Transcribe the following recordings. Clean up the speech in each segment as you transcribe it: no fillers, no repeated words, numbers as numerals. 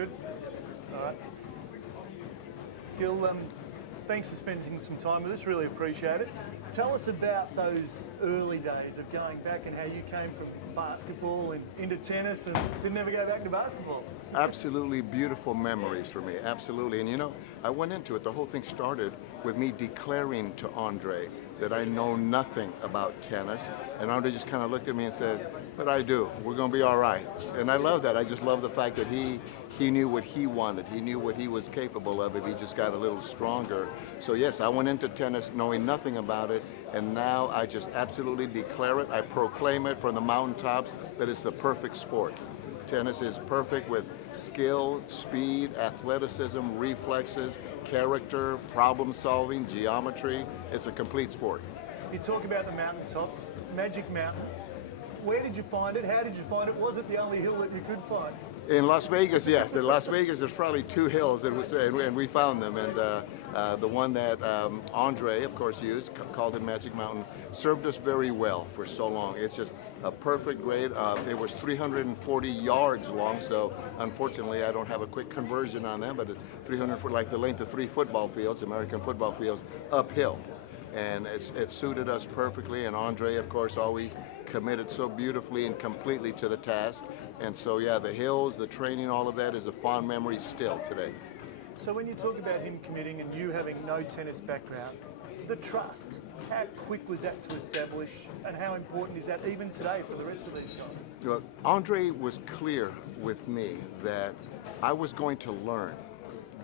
Good? All right. Gil, thanks for spending some time with us. Really appreciate it. Tell us about those early days of going back and how you came from basketball and into tennis and didn't ever go back to basketball. Absolutely beautiful memories for me, absolutely. And you know, I went into it, the whole thing started with me declaring to Andre that I know nothing about tennis. And Andre just kind of looked at me and said, but I do, we're gonna be all right. And I love that, I just love the fact that he knew what he wanted, he knew what he was capable of if he just got a little stronger. So yes, I went into tennis knowing nothing about it, and now I just absolutely declare it, I proclaim it from the mountaintops that it's the perfect sport. Tennis is perfect with skill, speed, athleticism, reflexes, character, problem solving, geometry. It's a complete sport. You talk about the mountaintops, Magic Mountain. Where did you find it? How did you find it? Was it the only hill that you could find? In Las Vegas, yes. In Las Vegas, there's probably two hills, and we found them. And the one that Andre, of course, used, called it Magic Mountain, served us very well for so long. It's just a perfect grade. It was 340 yards long, so unfortunately, I don't have a quick conversion on them, but 300, like the length of 3 football fields, American football fields, uphill. And it suited us perfectly, and Andre, of course, always committed so beautifully and completely to the task. And so, yeah, the hills, the training, all of that is a fond memory still today. So when you talk about him committing and you having no tennis background, the trust, how quick was that to establish, and how important is that even today for the rest of these guys? Well, Andre was clear with me that I was going to learn,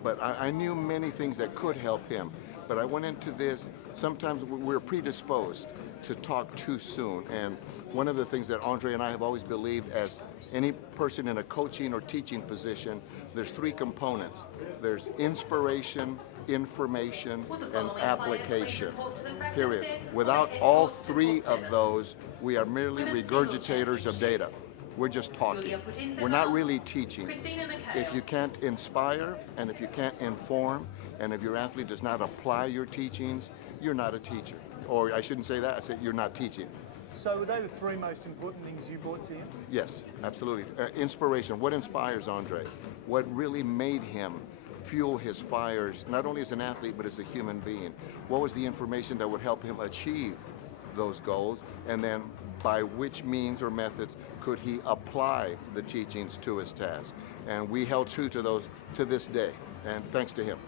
but I knew many things that could help him. But I went into this, sometimes we're predisposed to talk too soon. And one of the things that Andre and I have always believed, as any person in a coaching or teaching position, there's 3 components. There's inspiration, information, and application, period. Without all 3 of those, we are merely regurgitators of data. We're just talking. We're not really teaching. If you can't inspire, and if you can't inform, and if your athlete does not apply your teachings, you're not a teacher. Or I shouldn't say that, I said you're not teaching. So were they the 3 most important things you brought to him? Yes, absolutely. Inspiration, what inspires Andre? What really made him fuel his fires, not only as an athlete, but as a human being? What was the information that would help him achieve those goals? And then by which means or methods could he apply the teachings to his task? And we held true to those to this day, and thanks to him.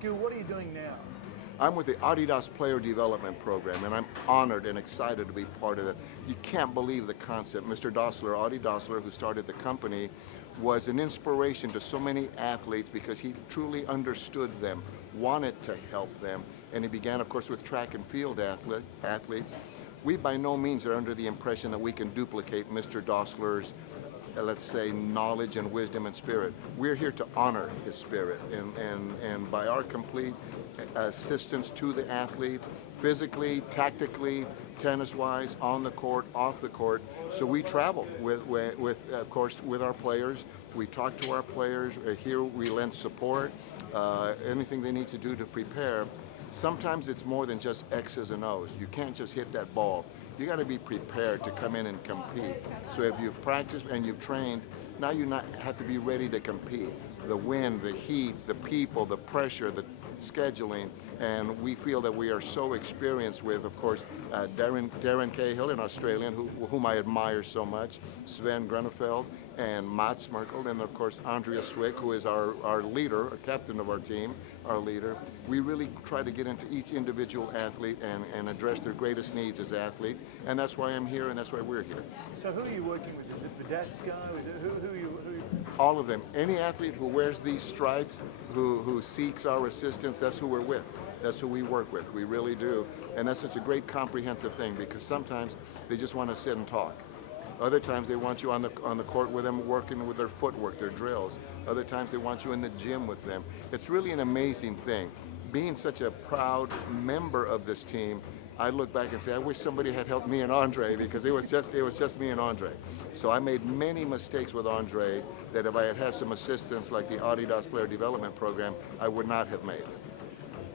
Gil, what are you doing now? I'm with the Adidas Player Development Program, and I'm honored and excited to be part of it. You can't believe the concept. Mr. Dossler, Audie Dossler, who started the company, was an inspiration to so many athletes because he truly understood them, wanted to help them, and he began, of course, with track and field athletes. We by no means are under the impression that we can duplicate Mr. Dossler's, let's say, knowledge and wisdom and spirit. We're here to honor his spirit, and by our complete assistance to the athletes, physically, tactically, tennis-wise, on the court, off the court. So we travel with of course, with our players. We talk to our players. Here we lend support, anything they need to do to prepare. Sometimes it's more than just X's and O's. You can't just hit that ball. You got to be prepared to come in and compete. So if you've practiced and you've trained, now you have to be ready to compete. The wind, the heat, the people, the pressure, the scheduling, and we feel that we are so experienced with, of course, Darren Cahill, an Australian whom I admire so much, Sven Grunefeld, and Mats Merkel, and of course Andrea Swick, who is our leader, a captain of our team, our leader. We really try to get into each individual athlete and address their greatest needs as athletes, and that's why I'm here, and that's why we're here. So who are you working with? Is it Verdasco? Is it, who are you? All of them. Any athlete who wears these stripes, who seeks our assistance, that's who we're with. That's who we work with. We really do. And that's such a great comprehensive thing, because sometimes they just want to sit and talk. Other times they want you on the court with them, working with their footwork, their drills. Other times they want you in the gym with them. It's really an amazing thing. Being such a proud member of this team, I look back and say, I wish somebody had helped me and Andre, because it was just me and Andre. So I made many mistakes with Andre that if I had had some assistance like the Adidas Player Development Program, I would not have made.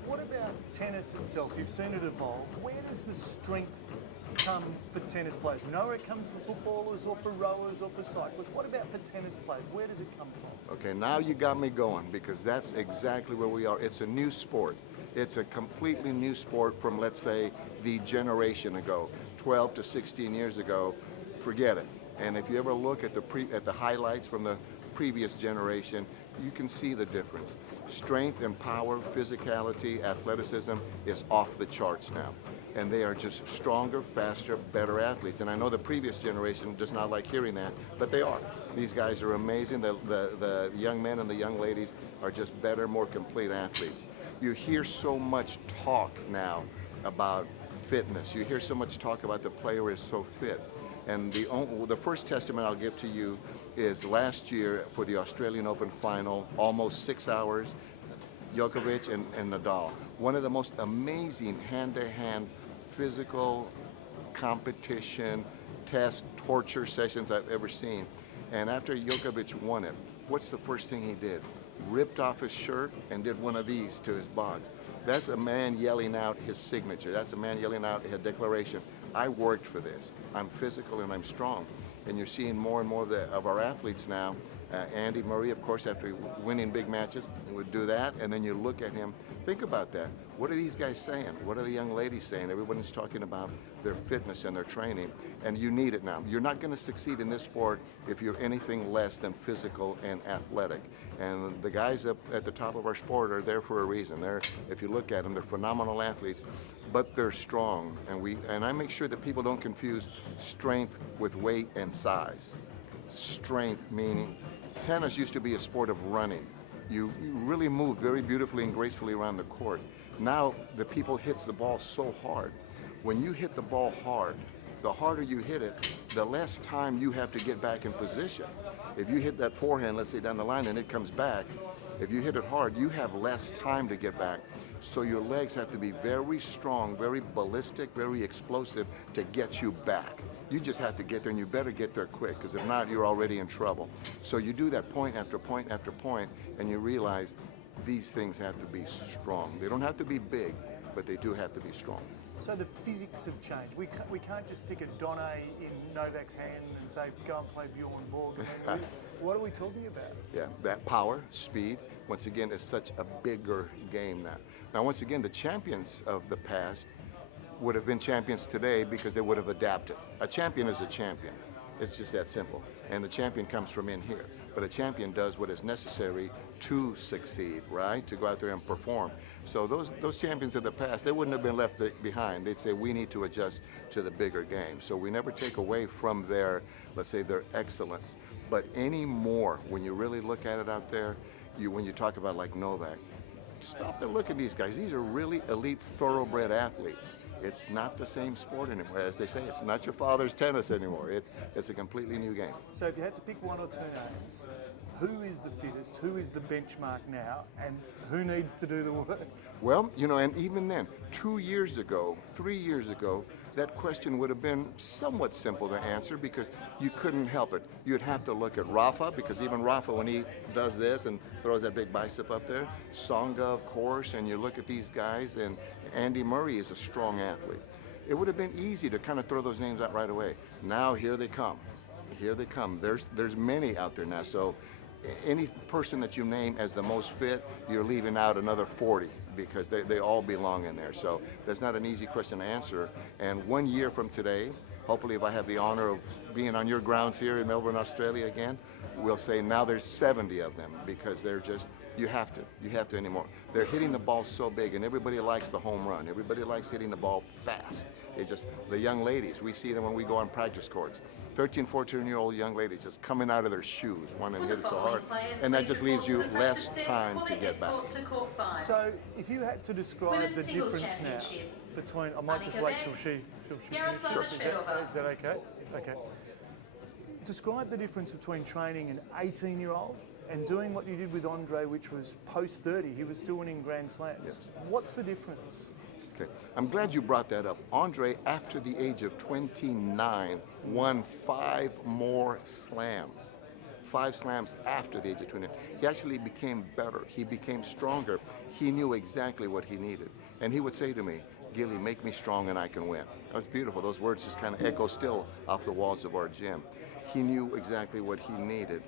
What about tennis itself? You've seen it evolve. Where does the strength come for tennis players? We know where it comes for footballers or for rowers or for cyclists. What about for tennis players? Where does it come from? Okay, now you got me going, because that's exactly where we are. It's a new sport. It's a completely new sport from, let's say, the generation ago, 12 to 16 years ago. Forget it. And if you ever look at the highlights from the previous generation, you can see the difference. Strength and power, physicality, athleticism is off the charts now. And they are just stronger, faster, better athletes. And I know the previous generation does not like hearing that, but they are. These guys are amazing. The young men and the young ladies are just better, more complete athletes. You hear so much talk now about fitness. You hear so much talk about the player is so fit. And the first testament I'll give to you is last year for the Australian Open final, almost 6 hours, Djokovic and Nadal. One of the most amazing hand-to-hand physical competition, test, torture sessions I've ever seen. And after Djokovic won it, what's the first thing he did? Ripped off his shirt and did one of these to his box. That's a man yelling out his signature. That's a man yelling out his declaration. I worked for this. I'm physical and I'm strong. And you're seeing more and more of our athletes now. Andy Murray, of course, after winning big matches, he would do that. And then you look at him. Think about that. What are these guys saying? What are the young ladies saying? Everyone's talking about their fitness and their training. And you need it now. You're not going to succeed in this sport if you're anything less than physical and athletic. And the guys up at the top of our sport are there for a reason. If you look at them, they're phenomenal athletes, but they're strong. And I make sure that people don't confuse strength with weight and size. Strength meaning tennis used to be a sport of running. You really moved very beautifully and gracefully around the court. Now the people hit the ball so hard. When you hit the ball hard, the harder you hit it, the less time you have to get back in position. If you hit that forehand, let's say down the line, and it comes back, if you hit it hard, you have less time to get back. So your legs have to be very strong, very ballistic, very explosive to get you back. You just have to get there, and you better get there quick, because if not, you're already in trouble. So you do that point after point after point, and you realize these things have to be strong. They don't have to be big, but they do have to be strong. So the physics have changed. We can't just stick a Donne in Novak's hand and say, go and play Bjorn Borg. What are we talking about? Yeah, that power, speed, once again, is such a bigger game now. Now, once again, the champions of the past would have been champions today because they would have adapted. A champion is a champion. It's just that simple. And the champion comes from in here. But a champion does what is necessary to succeed, right? To go out there and perform. So those champions of the past, they wouldn't have been left behind. They'd say, we need to adjust to the bigger game. So we never take away from their, let's say, their excellence. But anymore, when you really look at it out there, when you talk about like Novak, stop and look at these guys. These are really elite, thoroughbred athletes. It's not the same sport anymore. As they say, it's not your father's tennis anymore. It's a completely new game. So if you had to pick one or two names, who is the fittest, who is the benchmark now, and who needs to do the work? Well, and even then, 2 years ago, 3 years ago, that question would have been somewhat simple to answer because you couldn't help it. You'd have to look at Rafa, because even Rafa, when he does this and throws that big bicep up there, Tsonga, of course, and you look at these guys, and Andy Murray is a strong athlete. It would have been easy to kind of throw those names out right away. Now, here they come. Here they come. There's many out there now. So any person that you name as the most fit, you're leaving out another 40 because they all belong in there. So that's not an easy question to answer. And 1 year from today, hopefully if I have the honor of being on your grounds here in Melbourne, Australia again, we'll say now there's 70 of them because they're just, you have to anymore. They're hitting the ball so big, and everybody likes the home run. Everybody likes hitting the ball fast. It's just the young ladies, we see them when we go on practice courts. 13, 14-year-old young ladies just coming out of their shoes, wanting to hit it so hard, and that just leaves you less time to get back. So if you had to describe the difference now between, I might just wait till she finishes. Is that okay? Okay. Describe the difference between training an 18-year-old and doing what you did with Andre, which was post-30. He was still winning Grand Slams. Yes. What's the difference? Okay, I'm glad you brought that up. Andre, after the age of 29, won 5 more slams. 5 slams after the age of 29. He actually became better. He became stronger. He knew exactly what he needed. And he would say to me, Gilly, make me strong and I can win. That was beautiful. Those words just kind of echo still off the walls of our gym. He knew exactly what he needed.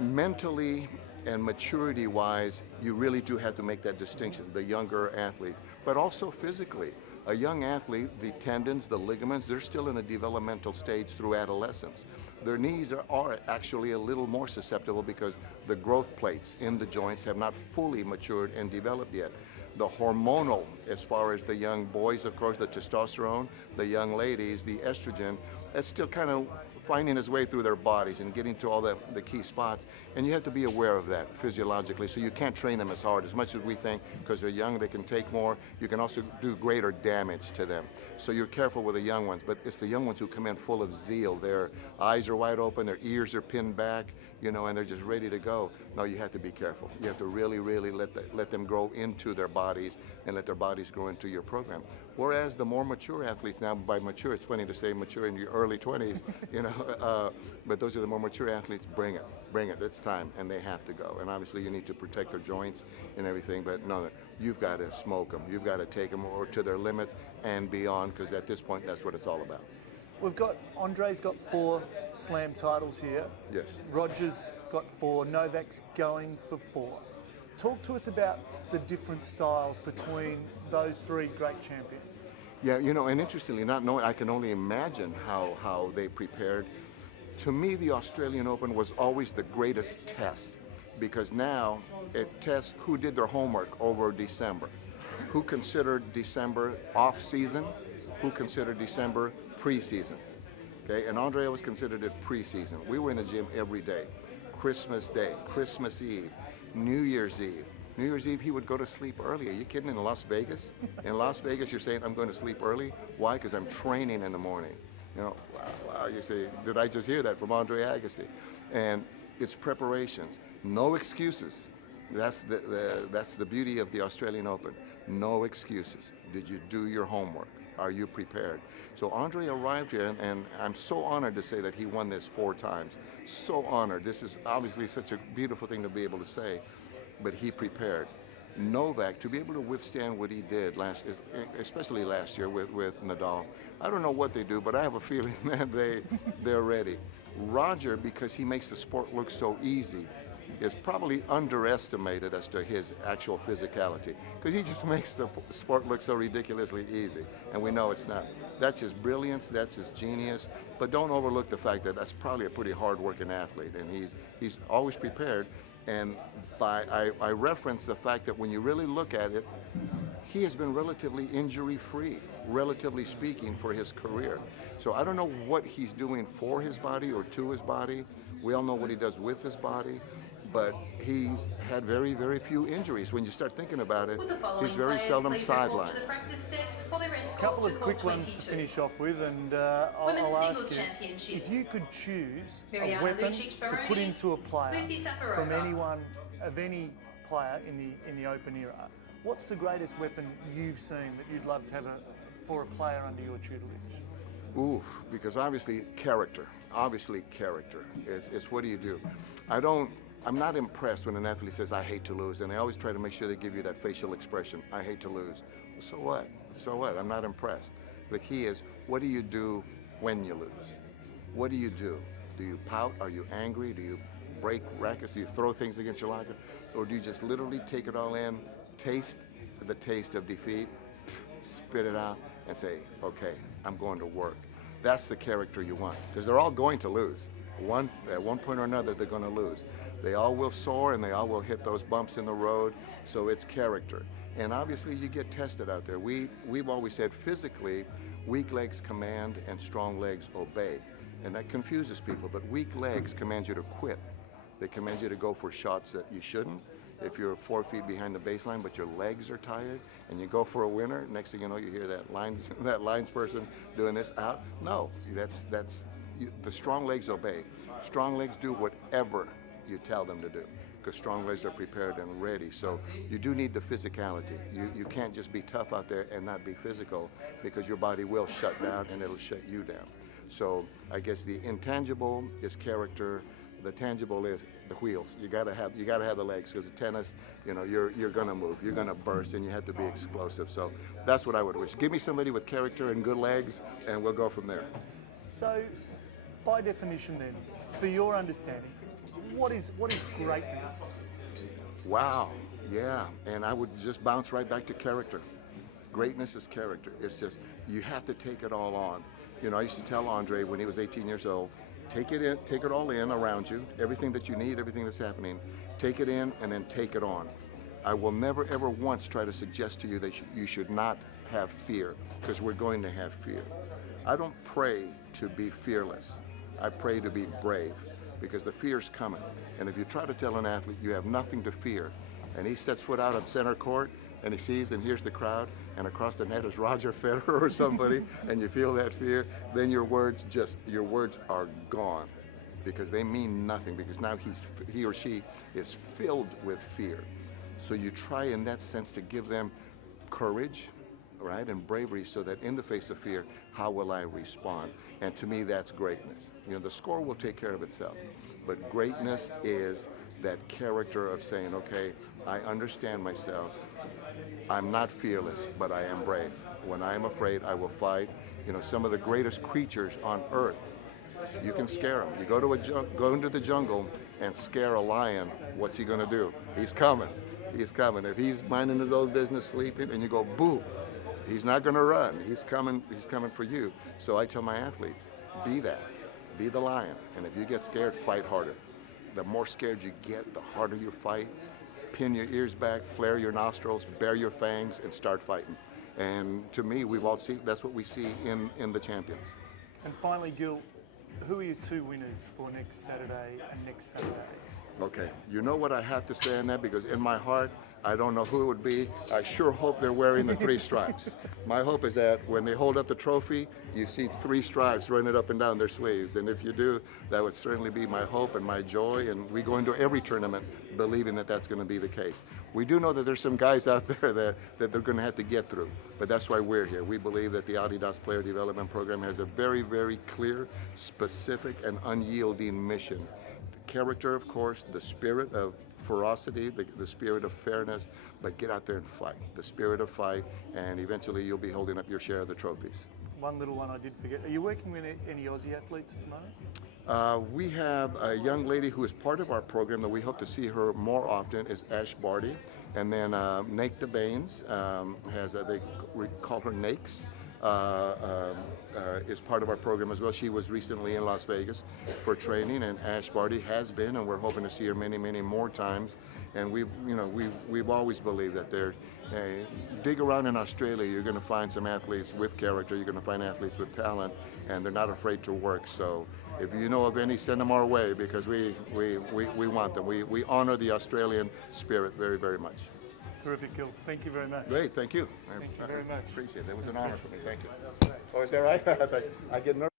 Mentally and maturity-wise, you really do have to make that distinction, the younger athletes, but also physically. A young athlete, the tendons, the ligaments, they're still in a developmental stage through adolescence. Their knees are actually a little more susceptible because the growth plates in the joints have not fully matured and developed yet. The hormonal, as far as the young boys, of course, the testosterone, the young ladies, the estrogen, that's still kind of finding its way through their bodies and getting to all the key spots. And you have to be aware of that physiologically. So you can't train them as hard. As much as we think, because they're young, they can take more, you can also do greater damage to them. So you're careful with the young ones, but it's the young ones who come in full of zeal. Their eyes are wide open, their ears are pinned back, you know, and they're just ready to go. No, you have to be careful. You have to really, really let them grow into their bodies and let their bodies grow into your program. Whereas the more mature athletes, now by mature, it's funny to say mature in your early 20s, you know, but those are the more mature athletes, bring it, it's time, and they have to go. And obviously you need to protect their joints and everything, but no, you've got to smoke them. You've got to take them or to their limits and beyond, because at this point, that's what it's all about. Andre's got 4 slam titles here. Yes. Roger's got 4, Novak's going for 4. Talk to us about the different styles between those 3 great champions. Yeah, you know, and interestingly, not knowing, I can only imagine how they prepared. To me, the Australian Open was always the greatest test, because now it tests who did their homework over December, who considered December off season, who considered December preseason. Okay, and Andre always considered it preseason. We were in the gym every day, Christmas Day, Christmas Eve, New Year's Eve. New Year's Eve, he would go to sleep early. Are you kidding? In Las Vegas? In Las Vegas, you're saying, I'm going to sleep early? Why? Because I'm training in the morning. You know, wow, you say, did I just hear that from Andre Agassi? And it's preparations, no excuses. That's the beauty of the Australian Open. No excuses. Did you do your homework? Are you prepared? So Andre arrived here, and I'm so honored to say that he won this 4 times. So honored. This is obviously such a beautiful thing to be able to say, but he prepared. Novak, to be able to withstand what he did especially last year with Nadal, I don't know what they do, but I have a feeling that they're ready. Roger, because he makes the sport look so easy, is probably underestimated as to his actual physicality, because he just makes the sport look so ridiculously easy, and we know it's not. That's his brilliance, that's his genius, but don't overlook the fact that that's probably a pretty hard-working athlete, and he's always prepared. And I reference the fact that when you really look at it, he has been relatively injury-free, relatively speaking, for his career. So I don't know what he's doing for his body or to his body. We all know what he does with his body, but he's had very, very few injuries. When you start thinking about it, he's very seldom sidelined. A couple of quick ones to finish off with, and I'll ask you, if you could choose a weapon to put into a player from anyone, of any player in the Open era, what's the greatest weapon you've seen that you'd love to have for a player under your tutelage? Oof, because obviously character. Obviously character. It's what do you do? I'm not impressed when an athlete says, I hate to lose, and they always try to make sure they give you that facial expression, I hate to lose. Well, so what? So what? I'm not impressed. The key is, what do you do when you lose? What do you do? Do you pout? Are you angry? Do you break rackets? Do you throw things against your locker? Or do you just literally take it all in, taste the taste of defeat, spit it out, and say, okay, I'm going to work? That's the character you want, because they're all going to lose. At one point or another, they're going to lose. They all will soar, and they all will hit those bumps in the road, so it's character. And obviously, you get tested out there. We've always said physically, weak legs command and strong legs obey. And that confuses people, but weak legs command you to quit. They command you to go for shots that you shouldn't. If you're 4 feet behind the baseline, but your legs are tired, and you go for a winner, next thing you know, you hear that lines person doing this out. No, the strong legs obey. Strong legs do whatever you tell them to do, because strong legs are prepared and ready. So you do need the physicality. You can't just be tough out there and not be physical, because your body will shut down and it'll shut you down. So I guess the intangible is character. The tangible is the wheels. You gotta have the legs, because the tennis, you know, you're gonna move, you're gonna burst, and you have to be explosive. So that's what I would wish. Give me somebody with character and good legs, and we'll go from there. So, by definition, then, for your understanding, what is greatness? Wow, yeah, and I would just bounce right back to character. Greatness is character. It's just, you have to take it all on. You know, I used to tell Andre when he was 18 years old, take it all in around you, everything that you need, everything that's happening, take it in and then take it on. I will never ever once try to suggest to you that you should not have fear, because we're going to have fear. I don't pray to be fearless. I pray to be brave, because the fear's coming. And if you try to tell an athlete you have nothing to fear, and he sets foot out on center court, and he sees and hears the crowd, and across the net is Roger Federer or somebody, and you feel that fear, then your words are gone, because they mean nothing, because now he or she is filled with fear. So you try in that sense to give them courage, right, and bravery, so that in the face of fear, how will I respond? And to me, that's greatness. You know, the score will take care of itself, but greatness is that character of saying, okay, I understand myself. I'm not fearless, but I am brave. When I am afraid, I will fight. You know, some of the greatest creatures on earth, you can scare them. You go into the jungle and scare a lion, what's he gonna do? He's coming. He's coming. If he's minding his own business, sleeping, and you go, boo, he's not gonna run. He's coming for you. So I tell my athletes, be that. Be the lion. And if you get scared, fight harder. The more scared you get, the harder you fight. Pin your ears back, flare your nostrils, bare your fangs, and start fighting. And to me, that's what we see in the champions. And finally, Gil, who are your two winners for next Saturday and next Sunday? Okay, you know what I have to say on that, because in my heart, I don't know who it would be. I sure hope they're wearing the 3 stripes. My hope is that when they hold up the trophy, you see 3 stripes running up and down their sleeves. And if you do, that would certainly be my hope and my joy. And we go into every tournament believing that that's going to be the case. We do know that there's some guys out there that they're going to have to get through. But that's why we're here. We believe that the Adidas Player Development Program has a very, very clear, specific, and unyielding mission. Character, of course, the spirit of ferocity, the spirit of fairness, but get out there and fight. The spirit of fight, and eventually you'll be holding up your share of the trophies. One little one I did forget. Are you working with any Aussie athletes at the moment? We have a young lady who is part of our program that we hope to see her more often, is Ash Barty. And then Nake DeBaines, they call her Nakes. Is part of our program as well. She was recently in Las Vegas for training, and Ash Barty has been, and we're hoping to see her many, many more times. And we've always believed that there's dig around in Australia, you're going to find some athletes with character, you're going to find athletes with talent, and they're not afraid to work. So if you know of any, send them our way, because we want them. We honor the Australian spirit very, very much. Terrific, Gil. Thank you very much. Great, thank you. Thank you very much. Appreciate it. It was an honor for me. Thank you. Oh, is that right? I get nervous.